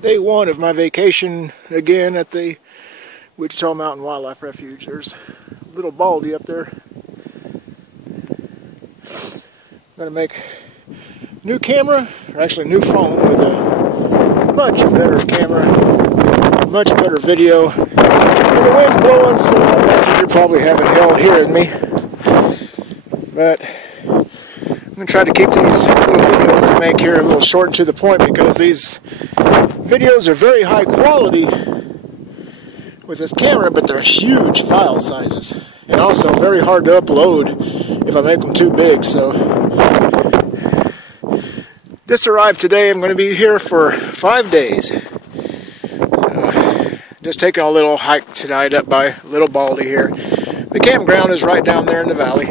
Day one of my vacation again at the Wichita Mountain Wildlife Refuge. There's Little Baldy up there. I'm going to make a new camera, or actually a new phone with a much better camera, much better video. And the wind's blowing, so I imagine you're probably having hell hearing me. But I'm going to try to keep these little videos I make here a little short and to the point, because these videos are very high quality with this camera, but they're huge file sizes, and also very hard to upload if I make them too big. So this arrived today. I'm going to be here for 5 days. Just taking a little hike tonight up by Little Baldy here. The campground is right down there in the valley.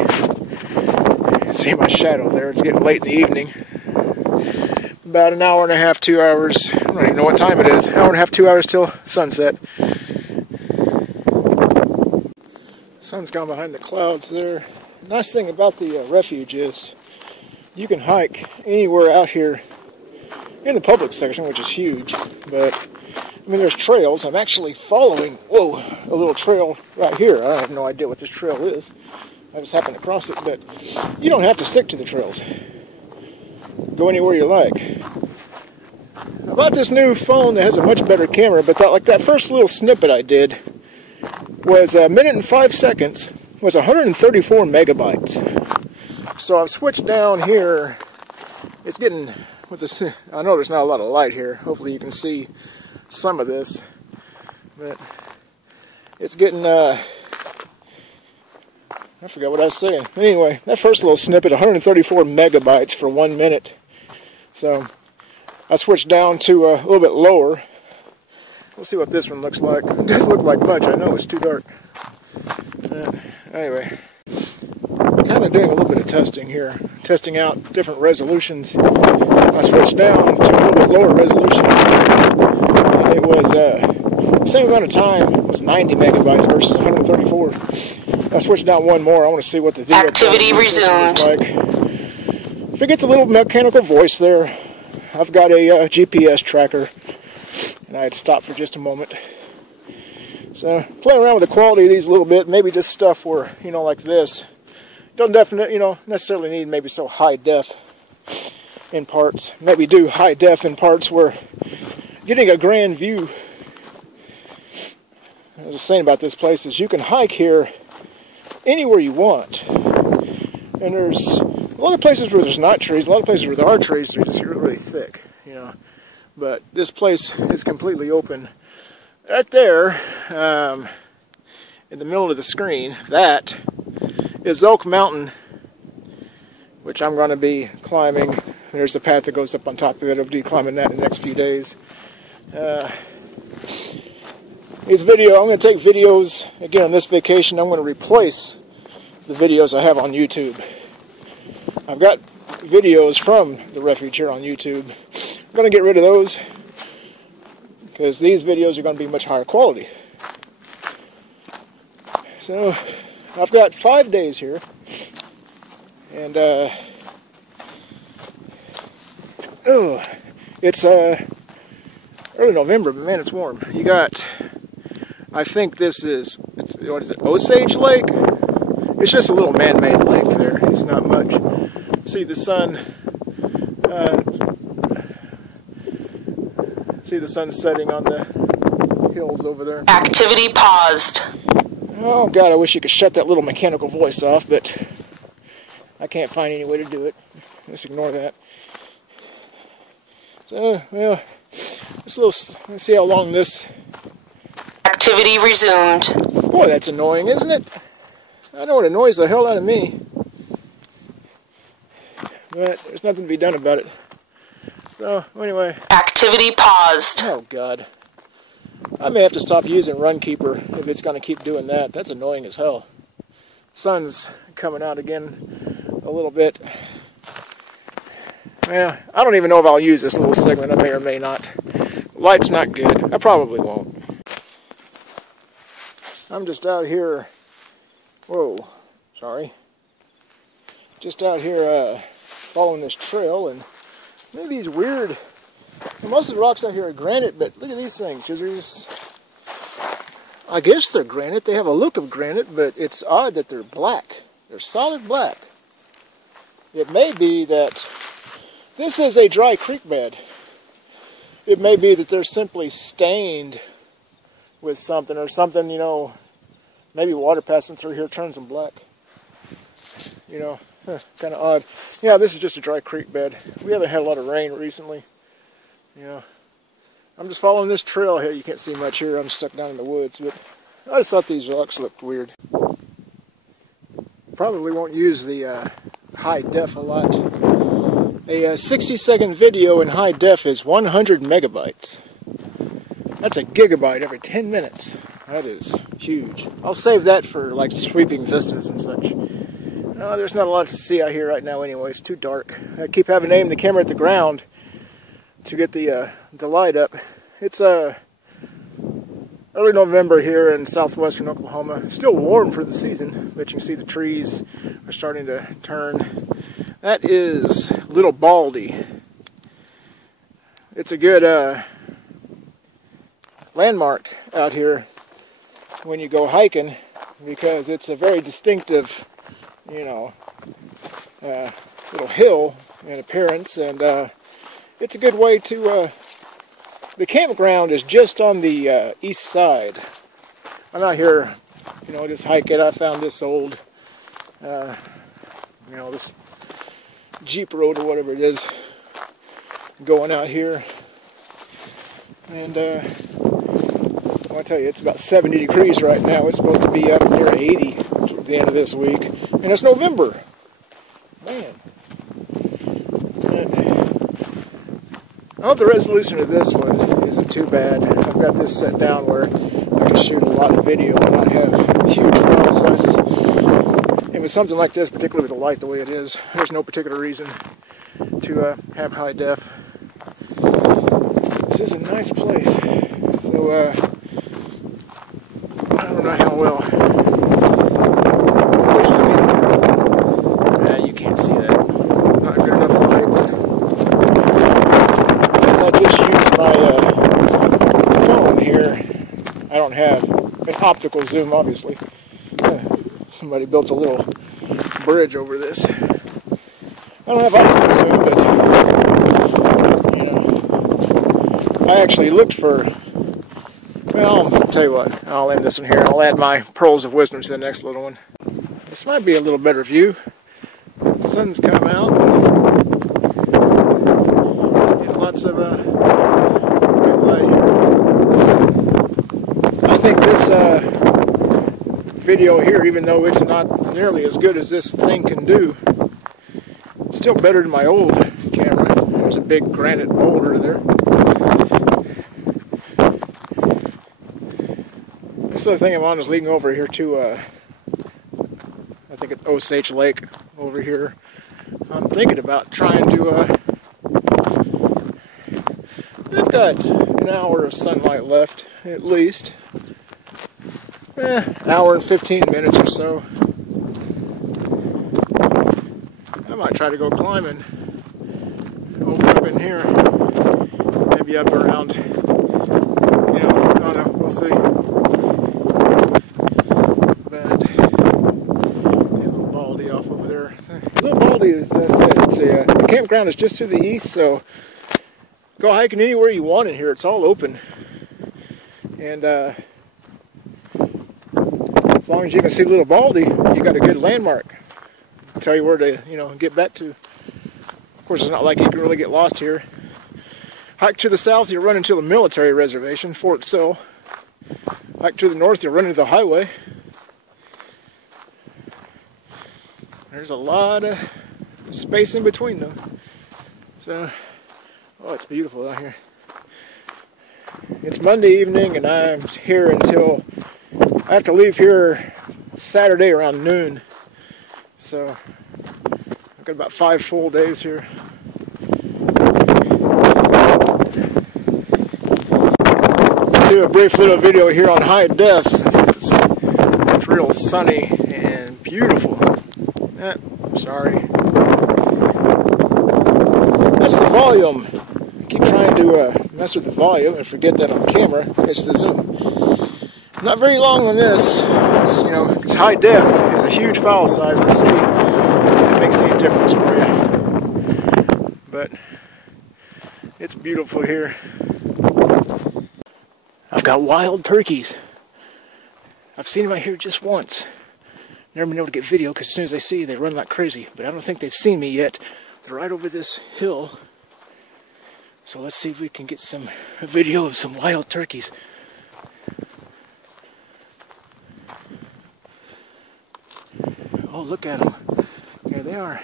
See my shadow there. It's getting late in the evening. About an hour and a half, 2 hours. I don't even know what time it is. Hour and a half, 2 hours till sunset. The sun's gone behind the clouds there. The nice thing about the refuge is you can hike anywhere out here in the public section, which is huge. But I mean, there's trails. I'm actually following, a little trail right here. I have no idea what this trail is. I just happened to cross it, but you don't have to stick to the trails. Go anywhere you like. I bought this new phone that has a much better camera, but that first little snippet I did was 1 minute and 5 seconds, was 134 megabytes. So I've switched down here. It's getting, with this, I know there's not a lot of light here. Hopefully you can see some of this, but it's getting, I forgot what I was saying. Anyway, that first little snippet, 134 megabytes for 1 minute. So I switched down to a little bit lower. We'll see what this one looks like. It doesn't look like much. I know it's too dark. Anyway, I'm kind of doing a little bit of testing here. Testing out different resolutions. I switched down to a little bit lower resolution. And it was the same amount of time. It was 90 megabytes versus 134. I switched down one more. I want to see what the video activity resumed. Like. Forget the little mechanical voice there. I've got a GPS tracker, and I had stopped for just a moment. So playing around with the quality of these a little bit. Maybe just stuff where, like this, don't definitely, necessarily need maybe so high def in parts. Maybe do high def in parts where getting a grand view. As I was saying about this place is you can hike here anywhere you want, and there's a lot of places where there's not trees, a lot of places where there are trees, they're just really thick, but this place is completely open. Right there, in the middle of the screen, that is Oak Mountain, which I'm going to be climbing. There's the path that goes up on top of it. I'll be climbing that in the next few days. I'm going to take videos, again, on this vacation. I'm going to replace the videos I have on YouTube. I've got videos from the refuge here on YouTube. I'm going to get rid of those, because these videos are going to be much higher quality. So, I've got 5 days here, and it's early November, but man, it's warm. You got, I think this is, what is it, Osage Lake? It's just a little man-made lake there. It's not much. See the sun, setting on the hills over there. Activity paused. Oh God, I wish you could shut that little mechanical voice off, but I can't find any way to do it. Let's ignore that. So, well, let's see how long this... Activity resumed. Boy, that's annoying, isn't it? I know it annoys the hell out of me. But there's nothing to be done about it. So, anyway. Activity paused. Oh, God. I may have to stop using Runkeeper if it's going to keep doing that. That's annoying as hell. Sun's coming out again a little bit. Yeah, I don't even know if I'll use this little segment. I may or may not. Light's not good. I probably won't. I'm just out here. Whoa, sorry. Just out here following this trail, and look at these weird And most of the rocks out here are granite, but look at these things. I guess they're granite. They have a look of granite, but it's odd that they're black. They're solid black. It may be that this is a dry creek bed. It may be that they're simply stained with something, or something, you know, maybe water passing through here turns them black. You know, kind of odd. Yeah, this is just a dry creek bed. We haven't had a lot of rain recently. You know, I'm just following this trail here. You can't see much here. I'm stuck down in the woods, but I just thought these rocks looked weird. Probably won't use the high def a lot. A 60-second video in high def is 100 megabytes. That's a gigabyte every 10 minutes. That is huge. I'll save that for like sweeping vistas and such. No, there's not a lot to see out here right now anyway. It's too dark. I keep having to aim the camera at the ground to get the light up. It's early November here in southwestern Oklahoma. Still warm for the season, but you can see the trees are starting to turn. That is Little Baldy. It's a good landmark out here when you go hiking, because it's a very distinctive, you know, little hill in appearance, and it's a good way to, the campground is just on the east side. I'm out here, you know, just hiking. I found this old, you know, this Jeep road or whatever it is, going out here, and I'll tell you, it's about 70 degrees right now. It's supposed to be up near 80 at the end of this week, and it's November. Man. I hope the resolution of this one isn't too bad. I've got this set down where I can shoot a lot of video and not have huge file sizes. And with something like this, particularly with the light the way it is, there's no particular reason to have high def. This is a nice place. So, I don't know how well. You can't see that. Not good enough light. Since I just used my phone here, I don't have an optical zoom, obviously. Somebody built a little bridge over this. I don't have optical zoom, but, you know, I actually looked for, well, I'll tell you what, I'll end this one here. I'll add my pearls of wisdom to the next little one. This might be a little better view. The sun's come out. Getting lots of good light here. I think this video here, even though it's not nearly as good as this thing can do, it's still better than my old camera. There's a big granite boulder there. This other thing I'm on is leading over here to, I think it's Osage Lake over here. I'm thinking about trying to, I've got an hour of sunlight left, at least. An hour and 15 minutes or so. I might try to go climbing over up in here. Maybe up around, you know, I don't know, we'll see. But, Little Baldy off over there. Little Baldy, as I said, it's the campground is just to the east, so go hiking anywhere you want in here. It's all open. And, as long as you can see Little Baldy, you got a good landmark. I'll tell you where to, you know, get back to. Of course, it's not like you can really get lost here. Hike to the south, you'll run into the military reservation, Fort Sill. Hike to the north, you'll run into the highway. There's a lot of space in between, though. So, oh, it's beautiful out here. It's Monday evening, and I'm here until I have to leave here Saturday around noon. So I've got about 5 full days here. I'll do a brief little video here on high def since it's real sunny and beautiful. Sorry. That's the volume. I keep trying trying to mess with the volume and forget that on camera it's the zoom. Not very long on this. It's, it's high def. It's a huge file size. Let's see if it makes any difference for you. But it's beautiful here. I've got wild turkeys. I've seen them out here just once. Never been able to get video because as soon as they see you, they run like crazy. But I don't think they've seen me yet. They're right over this hill. So let's see if we can get some video of some wild turkeys. Oh, look at them. There they are.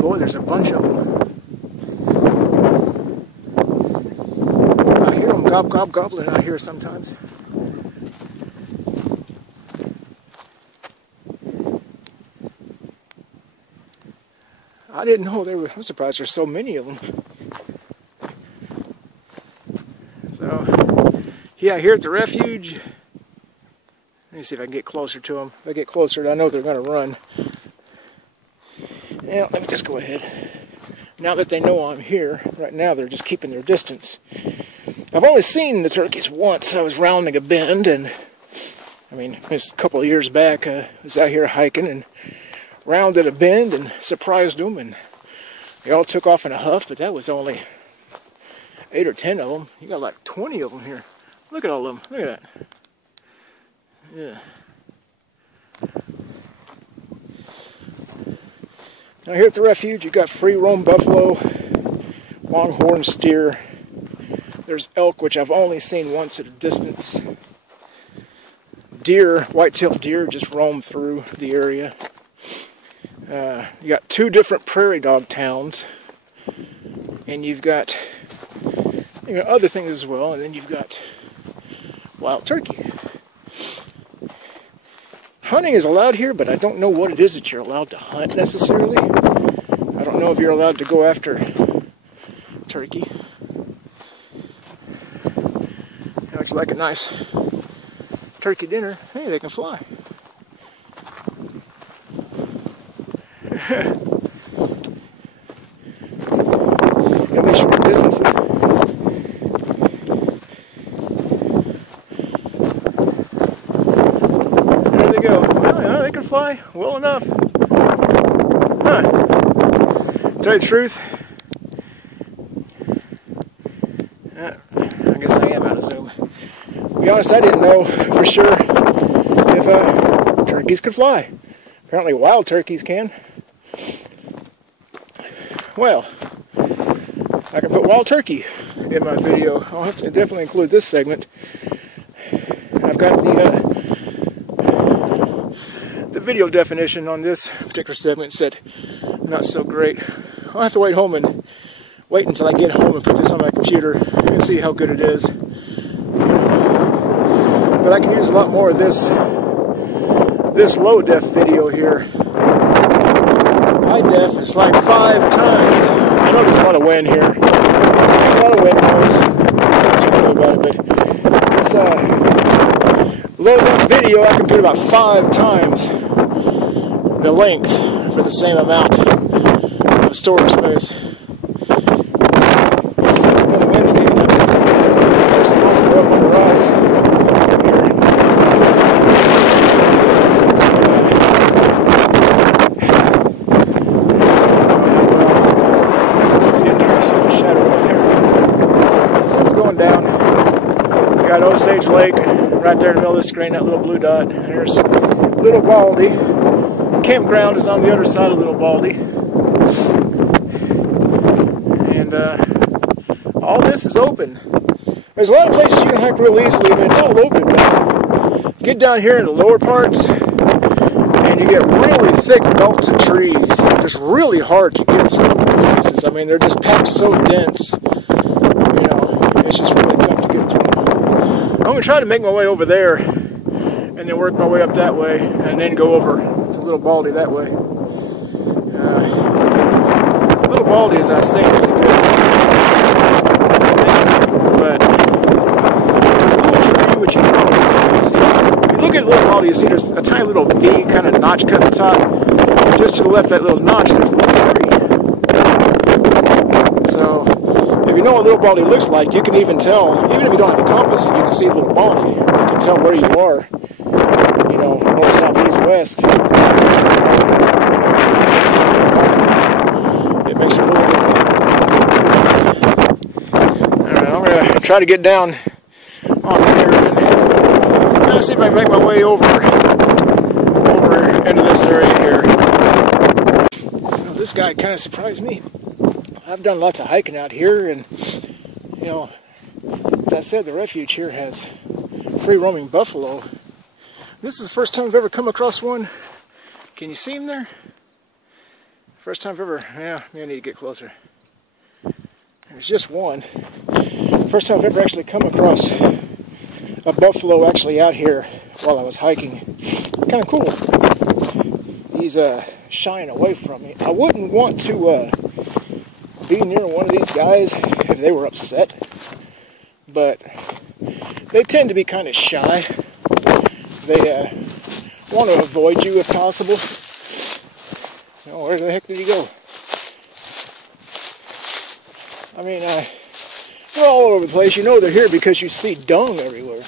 Boy, there's a bunch of them. I hear them gobbling out here sometimes. I didn't know there were. I'm surprised there's so many of them. So, yeah, here at the refuge. Let me see if I can get closer to them. If I get closer, I know they're going to run. Yeah, let me just go ahead. Now that they know I'm here, right now they're just keeping their distance. I've only seen the turkeys once. I was rounding a bend, and I mean, it's a couple of years back. I was out here hiking and rounded a bend and surprised them, and they all took off in a huff, but that was only 8 or 10 of them. You got like 20 of them here. Look at all of them. Look at that. Yeah. Now here at the refuge, you got free roam buffalo, longhorn steer. There's elk, which I've only seen once at a distance. Deer, white-tailed deer, just roam through the area. You got 2 different prairie dog towns, and you've got other things as well, and then you've got wild turkey. Hunting is allowed here, but I don't know what it is that you're allowed to hunt necessarily. I don't know if you're allowed to go after turkey. It looks like a nice turkey dinner. Hey, they can fly. Yeah, they short distances. There they go. Well, yeah, they can fly well enough. Huh. Tell you the truth, I guess I am out of zoom. To be honest, I didn't know for sure if turkeys could fly. Apparently wild turkeys can. Well, I can put wild turkey in my video. I'll have to definitely include this segment. I've got the video definition on this particular segment said not so great. I'll have to wait until I get home and put this on my computer and see how good it is. But I can use a lot more of this low def video here. High def is like 5 times. I know there's a lot of wind here. A lot of wind noise. What you know about it, but this low def video I can put about 5 times the length for the same amount of storage space. Well, the wind's kicking up. There's some also up on the rise here. Osage Lake, right there in the middle of the screen, that little blue dot. And there's Little Baldy. The campground is on the other side of Little Baldy. And all this is open. There's a lot of places you can hike real easily, but it's all open. But you get down here in the lower parts, and you get really thick belts of trees. Just really hard to get through places. I mean, they're just packed so dense. It's just really tough to get through. I'm going to try to make my way over there and then work my way up that way and then go over to Little Baldy that way. Little Baldy, as I say, is a good but there's a little tree which you can see. If you look at Little Baldy you see there's a tiny little V kind of notch cut at the top. Just to the left of that little notch, there's a little tree. So, if you know what Little Baldy looks like, you can even tell, even if you don't have a compass and you can see Little Baldy, you can tell where you are. You know, north, south, east, west. It makes a really good map. Alright, I'm going to try to get down off here and see if I can make my way over into this area here. Well, this guy kind of surprised me. I've done lots of hiking out here, and you know, as I said, the refuge here has free roaming buffalo. This is the first time I've ever come across one. Can you see him there? First time I've ever, yeah, maybe I need to get closer. There's just one. First time I've ever actually come across a buffalo actually out here while I was hiking. Kind of cool. He's shying away from me. I wouldn't want to be near one of these guys if they were upset, but they tend to be kind of shy. They want to avoid you if possible. Oh, where the heck did he go? I mean, they're all over the place. You know they're here because you see dung everywhere.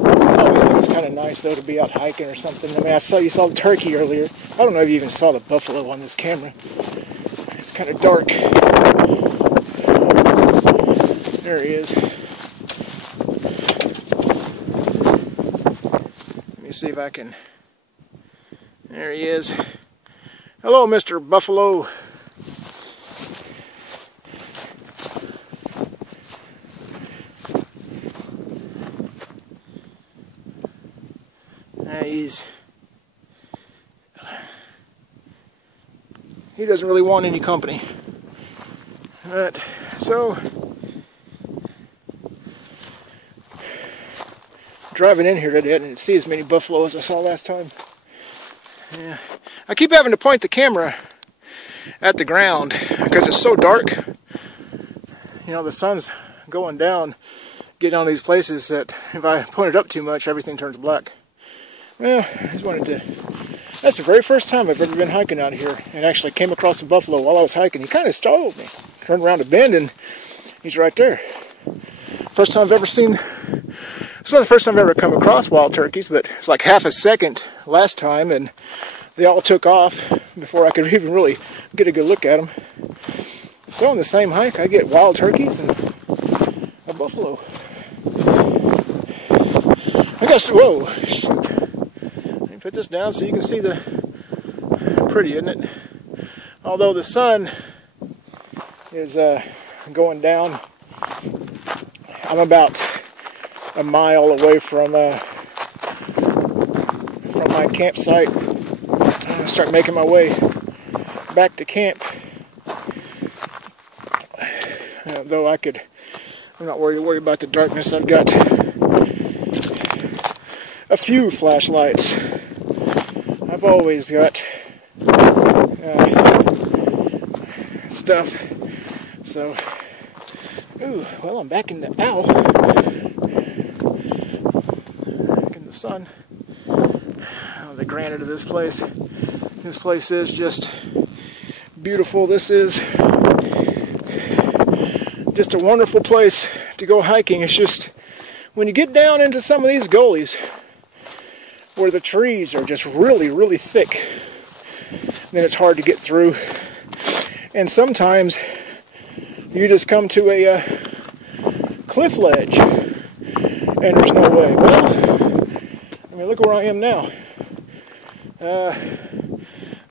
I always think it's kind of nice, though, to be out hiking or something. I mean, you saw the turkey earlier. I don't know if you even saw the buffalo on this camera. It's kind of dark. There he is. Let me see if I can... There he is. Hello, Mr. Buffalo. He doesn't really want any company. But, so, driving in here today, I didn't see as many buffalo as I saw last time. Yeah. I keep having to point the camera at the ground because it's so dark. You know, the sun's going down, getting on these places that if I point it up too much, everything turns black. Well, I just wanted to... That's the very first time I've ever been hiking out here and actually came across a buffalo while I was hiking. He kind of startled me. Turned around a bend and he's right there. First time I've ever seen... It's not the first time I've ever come across wild turkeys, but it's like half a second last time and they all took off before I could even really get a good look at them. So on the same hike, I get wild turkeys and a buffalo. I guess, whoa, shoot. Let me put this down so you can see the, pretty, isn't it? Although the sun is going down, I'm about a mile away from my campsite. I'm going to start making my way back to camp. Though I'm not worried about the darkness. I've got a few flashlights. I've always got stuff. So, ooh, well, I'm back in the owl. Back in the sun. Oh, the granite of this place. This place is just beautiful. This is just a wonderful place to go hiking. It's just when you get down into some of these gullies where the trees are just really, really thick, then it's hard to get through. And sometimes you just come to a cliff ledge and there's no way. Well, I mean, look where I am now.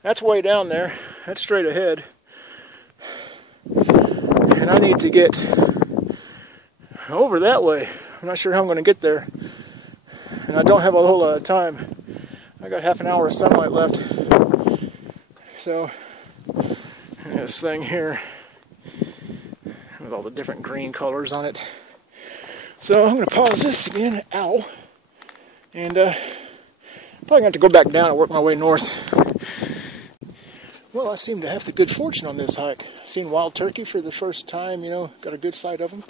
That's way down there. That's straight ahead. And I need to get over that way. I'm not sure how I'm going to get there. And I don't have a whole lot of time. I got half an hour of sunlight left. So, this thing here with all the different green colors on it. So I'm going to pause this again, ow. And probably going to have to go back down and work my way north. Well, I seem to have the good fortune on this hike. I've seen wild turkey for the first time, you know, got a good sight of them.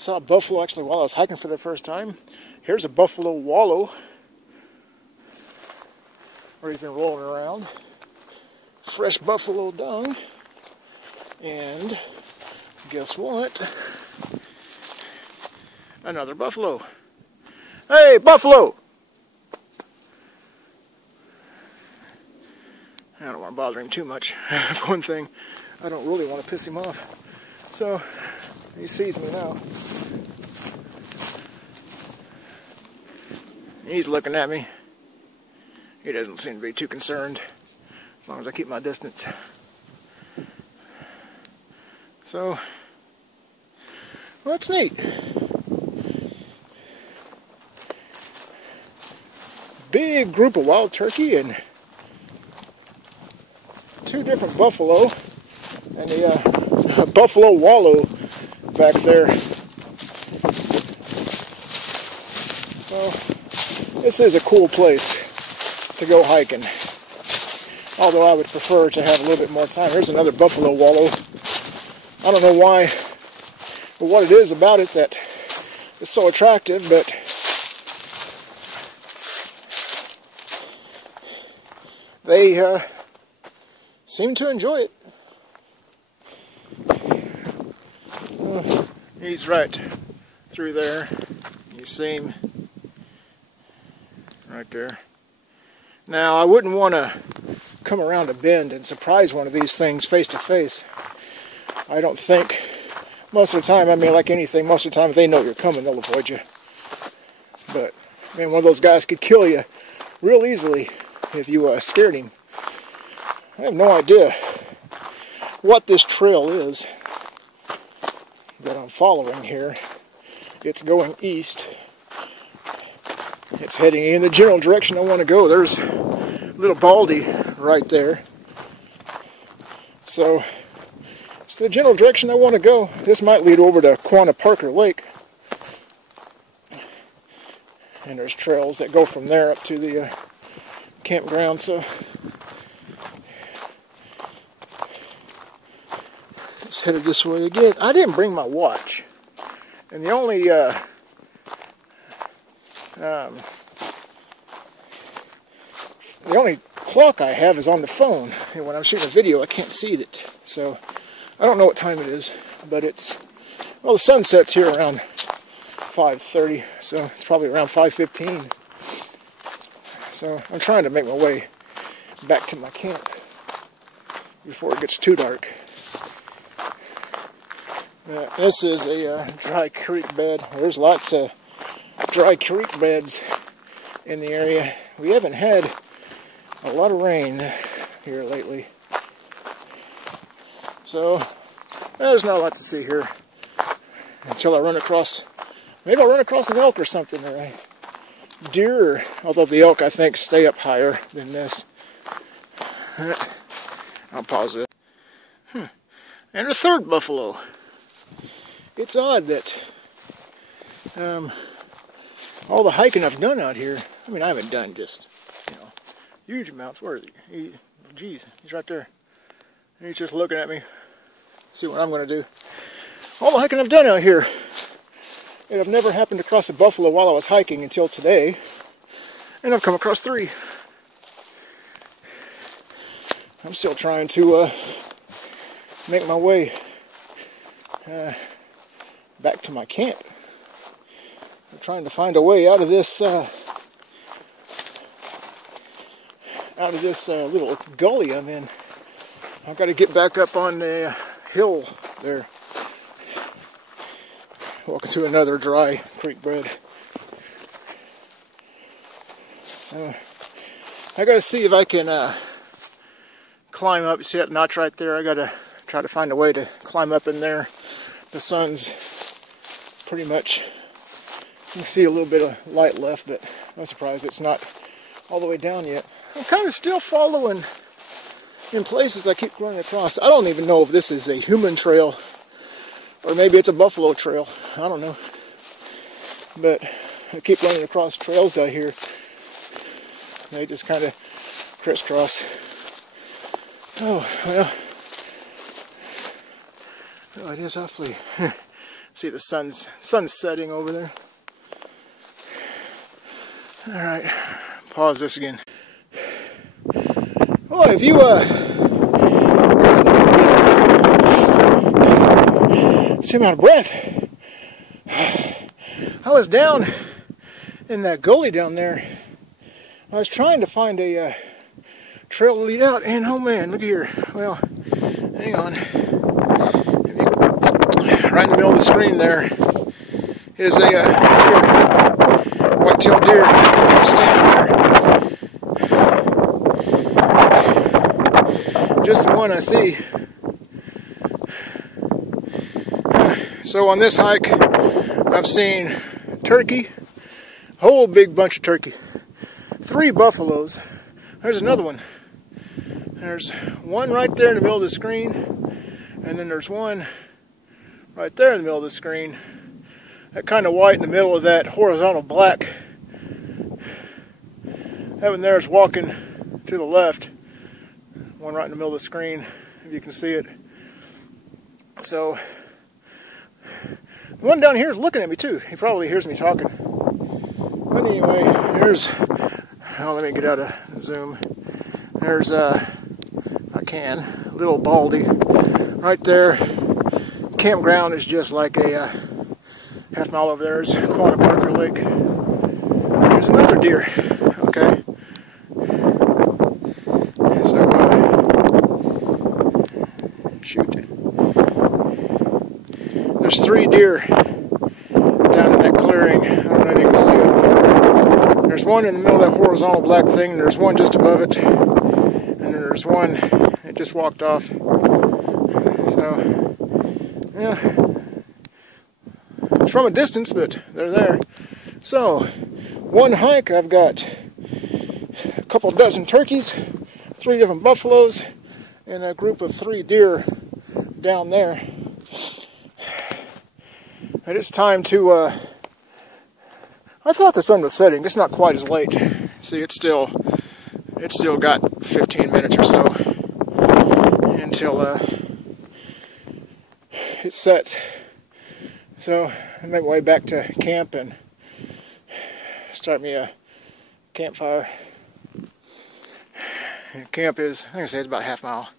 Saw a buffalo actually while I was hiking for the first time. Here's a buffalo wallow where he's been rolling around. Fresh buffalo dung. And guess what? Another buffalo. Hey, buffalo! I don't want to bother him too much. For one thing, I don't really want to piss him off. So, he sees me now. He's looking at me. He doesn't seem to be too concerned, as long as I keep my distance. So, well, that's neat. Big group of wild turkey and 2 different buffalo and a buffalo wallow back there. Well, this is a cool place to go hiking. Although I would prefer to have a little bit more time. Here's another buffalo wallow. I don't know why, or what it is about it that is so attractive, but they seem to enjoy it. He's right through there. You see him right there. Now, I wouldn't want to come around a bend and surprise one of these things face to face. I don't think, most of the time, I mean, like anything, most of the time if they know you're coming, they'll avoid you. But, I mean, one of those guys could kill you real easily if you scared him. I have no idea what this trail is that I'm following here. It's going east. It's heading in the general direction I want to go. There's Little Baldy right there. So, it's the general direction I want to go. This might lead over to Quanah Parker Lake. And there's trails that go from there up to the campground. So, it's headed this way again. I didn't bring my watch. And the only clock I have is on the phone, and when I'm shooting a video I can't see it, so I don't know what time it is, but it's, well, the sun sets here around 5:30, so it's probably around 5:15, so I'm trying to make my way back to my camp before it gets too dark. This is a dry creek bed. There's lots of dry creek beds in the area. We haven't had a lot of rain here lately, so there's not a lot to see here until I run across, maybe I'll run across an elk or something, or a deer, although the elk I think stay up higher than this. I'll pause it. And a third buffalo. It's odd that all the hiking I've done out here, I mean, I haven't done just, huge amounts. Where is he? Geez, he's right there. And he's just looking at me. See what I'm going to do. All the hiking I've done out here, and I've never happened to cross a buffalo while I was hiking until today. And I've come across 3. I'm still trying to make my way back to my camp. I'm trying to find a way out of this little gully I'm in. I've got to get back up on the hill there. Walking through another dry creek bed. I got to see if I can climb up. You see that notch right there? I got to try to find a way to climb up in there. The sun's pretty much, you can see a little bit of light left, but I'm surprised it's not all the way down yet. I'm kind of still following in places I keep running across. I don't even know if this is a human trail or maybe it's a buffalo trail. I don't know. But I keep running across trails out here. They just kind of crisscross. Oh, well. Oh, it is awfully See the sun's setting over there. All right, pause this again. Oh, if you see, I'm out of breath. I was down in that gully down there. I was trying to find a trail to lead out, and oh man, look here. Well, hang on. Right in the middle of the screen there is a white-tailed deer standing there. Just the one I see. So on this hike, I've seen turkey, a whole big bunch of turkey, 3 buffaloes. There's another one. There's one right there in the middle of the screen, and then there's one right there in the middle of the screen. That kind of white in the middle of that horizontal black. That one there is walking to the left. One right in the middle of the screen, if you can see it. So, the one down here is looking at me too. He probably hears me talking. But anyway, here's, oh, let me get out of zoom. There's, if I can, Little Baldy right there. Campground is just like a half mile over there is Quanah Parker Lake. There's another deer. Okay. So, shoot. There's 3 deer down in that clearing. I don't know if you can see them. There's one in the middle of that horizontal black thing. There's one just above it. And then there's one that just walked off. So, yeah. It's from a distance, but they're there. So, one hike, I've got a couple dozen turkeys, 3 different buffaloes, and a group of 3 deer down there. And it's time to, I thought the sun was setting. It's not quite as late. See, it's still got 15 minutes or so until it sets. So I made my way back to camp and start me a campfire. And camp is, like I say, it's about a half mile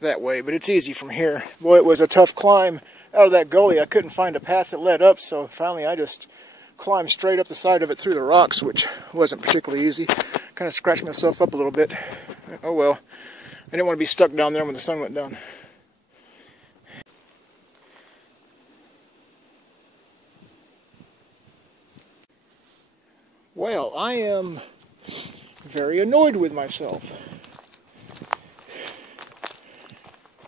that way, but it's easy from here. Boy, it was a tough climb out of that gully. I couldn't find a path that led up, so finally I just climbed straight up the side of it through the rocks, which wasn't particularly easy. Kind of scratched myself up a little bit. Oh well, I didn't want to be stuck down there when the sun went down. Well, I am very annoyed with myself.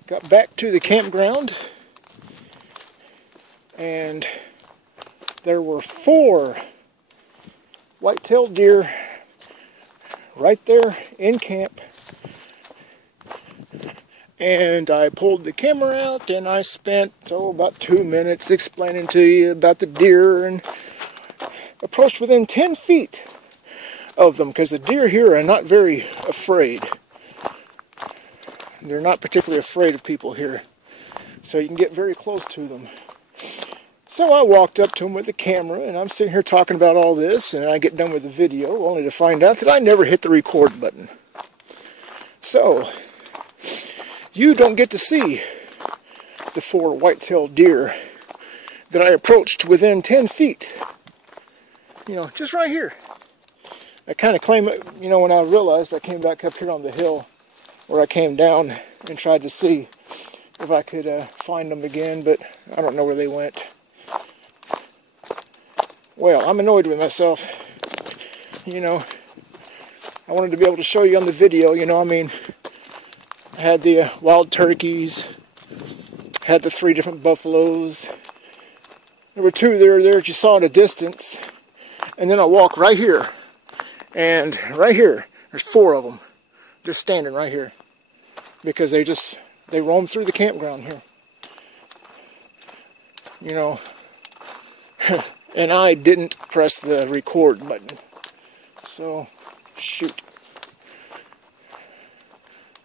Got back to the campground, and there were 4 white-tailed deer right there in camp. And I pulled the camera out and I spent, about 2 minutes explaining to you about the deer, and approached within 10 feet of them, because the deer here are not very afraid. They're not particularly afraid of people here, so you can get very close to them. So I walked up to them with the camera, and I'm sitting here talking about all this, and I get done with the video, only to find out that I never hit the record button. So, you don't get to see the 4 white-tailed deer that I approached within 10 feet. You know, just right here. I kind of claim it, you know, when I realized, I came back up here on the hill where I came down and tried to see if I could find them again, but I don't know where they went. Well, I'm annoyed with myself. You know, I wanted to be able to show you on the video, you know, I mean, I had the wild turkeys, had the 3 different buffaloes. There were 2 there that you saw at a distance. And then I walk right here, and right here, there's 4 of them, just standing right here, because they roam through the campground here, you know, and I didn't press the record button, so, shoot.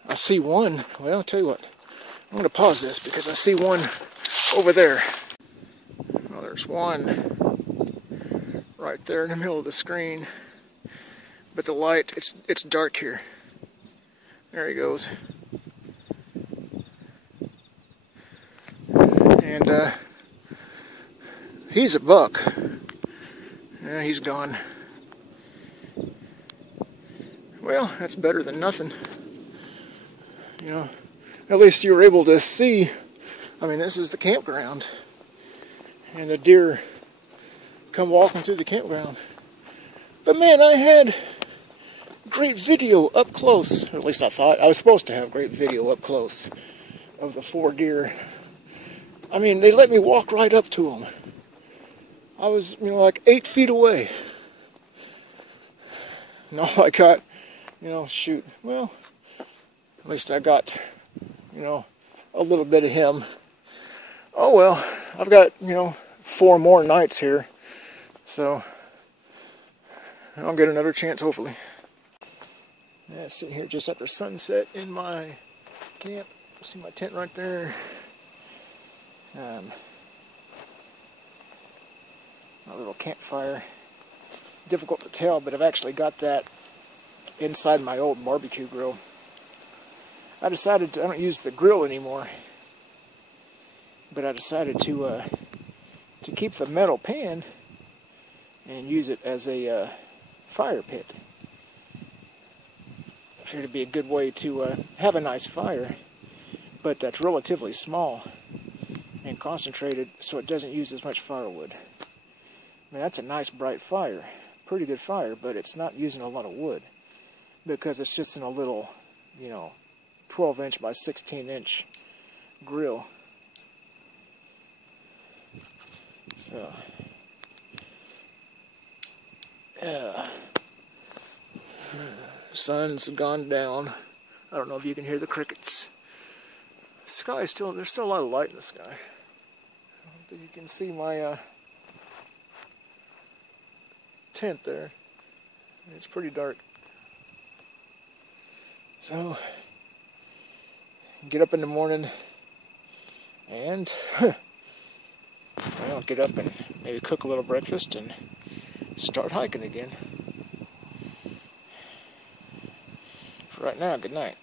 I see one, well, I'll tell you what, I'm going to pause this, because I see one over there. There's one right there in the middle of the screen. But the light, it's dark here. There he goes. And he's a buck. Yeah, he's gone. Well, that's better than nothing. You know, at least you were able to see. I mean, this is the campground. And the deer come walking through the campground. But man, I had great video up close. Or at least I thought I was supposed to have great video up close of the 4 deer. I mean, they let me walk right up to them. I was, you know, like 8 feet away. And all I got, you know, shoot, well, at least I got, you know, a little bit of him. Oh well, I've got, you know, 4 more nights here. So, I'll get another chance hopefully. Yeah, sitting here just after sunset in my camp. See my tent right there. My little campfire. Difficult to tell, but I've actually got that inside my old barbecue grill. I decided I don't use the grill anymore, but I decided to keep the metal pan and use it as a fire pit. I figured it'd be a good way to have a nice fire, but that's relatively small and concentrated, so it doesn't use as much firewood. I mean, that's a nice bright fire, pretty good fire, but it's not using a lot of wood because it's just in a little, you know, 12-inch by 16-inch grill. So, sun's gone down. I don't know if you can hear the crickets. The sky is still, there's still a lot of light in the sky. I don't think you can see my tent there. It's pretty dark. So, get up in the morning and, well, get up and maybe cook a little breakfast and start hiking again. For right now, good night.